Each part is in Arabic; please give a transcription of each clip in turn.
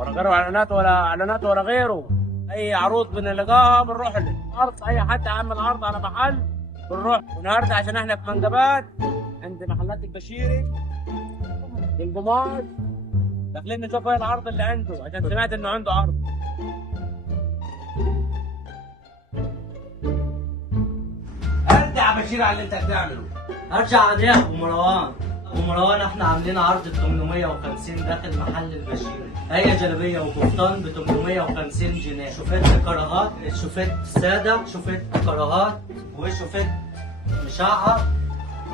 ولا غير اعلانات ولا غيره. اي عروض بنلقاها بنروح له. عرض اي حد عامل عرض على محل بنروح. والنهارده عشان احنا في منجبات عند محلات البشيري بالقماش، داخلين نشوف ايه العرض اللي عنده عشان سمعت انه عنده عرض. ارجع بشير على اللي انت بتعمله. ارجع على يا ابو مروان. ابو مروان احنا عاملين عرض ب 850 داخل محل البشيري. هي جلابيه وقفطان ب 850 جنيه. شوفيت كراهات، شوفيت ساده، شوفيت كراهات، وشوفيت مشعر،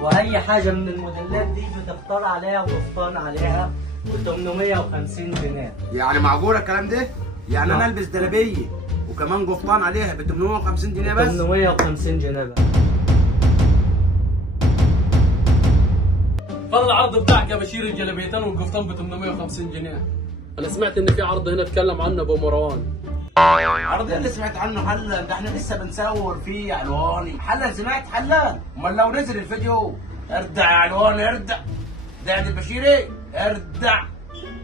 واي حاجه من الموديلات دي بتختار عليها وقفطان عليها ب 850 جنيه. يعني معقوله الكلام ده؟ يعني انا البس جلابيه وكمان قفطان عليها ب 850 جنيه بس؟ 850 جنيه بس. فضل العرض بتاعك يا بشير، الجلابيتين والقفطان ب 850 جنيه. انا سمعت ان في عرض هنا اتكلم عنه ابو مروان. عرض اللي سمعت عنه حلال؟ ده احنا لسه بنصور فيه يا علواني. حلال سمعت حلال؟ امال لو نزل الفيديو اردع يا علواني اردع. ده عند البشيري اردع.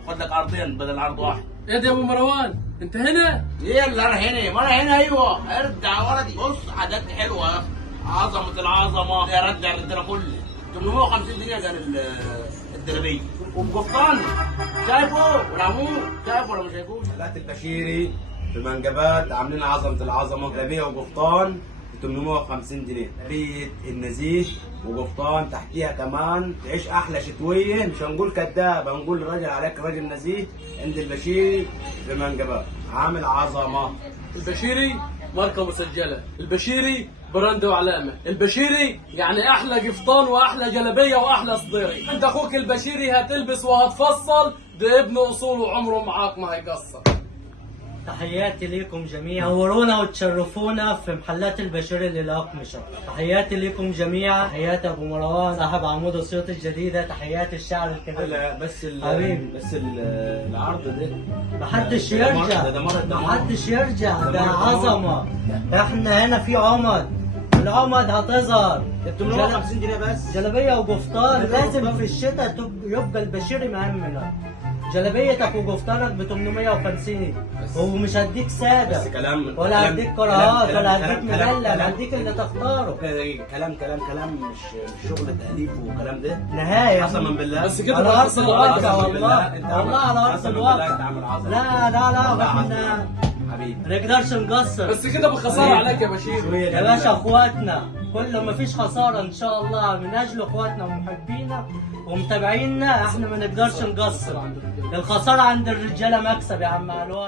خد لك عرضين بدل عرض واحد. ايه ده يا ابو مروان؟ انت هنا؟ ايه اللي انا هنا؟ ما انا هنا ايوه. اردع يا ولدي. بص حاجات حلوه يا اخي. عظمه العظمه يا رجع الرجاله كله. 850 جنيه غير الدربيه والقفطان. شايفه والعمود؟ شايفه ولا مش شايفه؟ محلات البشيري في منجبات عاملين عظمه العظمه. جلابيه وقفطان ب 850 جنيه. جلابيه النزيه وقفطان تحتيها كمان تعيش احلى شتويه. مش هنقول كداب، هنقول راجل عليك راجل نزيه. عند البشيري في منجبات عامل عظمه. البشيري ماركه مسجله، البشيري براند وعلامه، البشيري يعني احلى قفطان واحلى جلابيه واحلى صديري. انت اخوك البشيري هتلبس وهتفصل، ده ابن اصول وعمره معاك ما هيقصر. تحياتي ليكم جميعا. نورونا وتشرفونا في محلات البشيري للأقمشة. تحياتي ليكم جميعا. تحياتي ابو مروان صاحب عمود الصوت الجديده. تحياتي الشعر الكبير. بس حبيبي بس العرض ده محدش يرجع، ده محدش يرجع، ده عظمه. احنا هنا في عمد، العمد هتظهر. 850 جنيه بس. جلابيه وقفطان لازم في الشتاء يبقى البشيري مأمنك. جلابيتك وقفطانك ب 850 ومش هديك ساده بس كلام ولا هديك كراهات ولا هديك مدلل، هديك اللي تختاره. كلام مش شغل تأليف وكلام ده نهايه قسما بالله. بس كده على ارض بخسر الواقع عليك. والله، والله على ارض الواقع. لا لا لا احنا حبيبي ما نقدرش نقصر. بس كده بخساره عليك يا بشير. يا باشا اخواتنا كل ما فيش خساره ان شاء الله من اجل اخواتنا ومحبينا ومتابعينا احنا ما نقدرش نقصر. الخساره عند الرجاله مكسب يا عم علوان.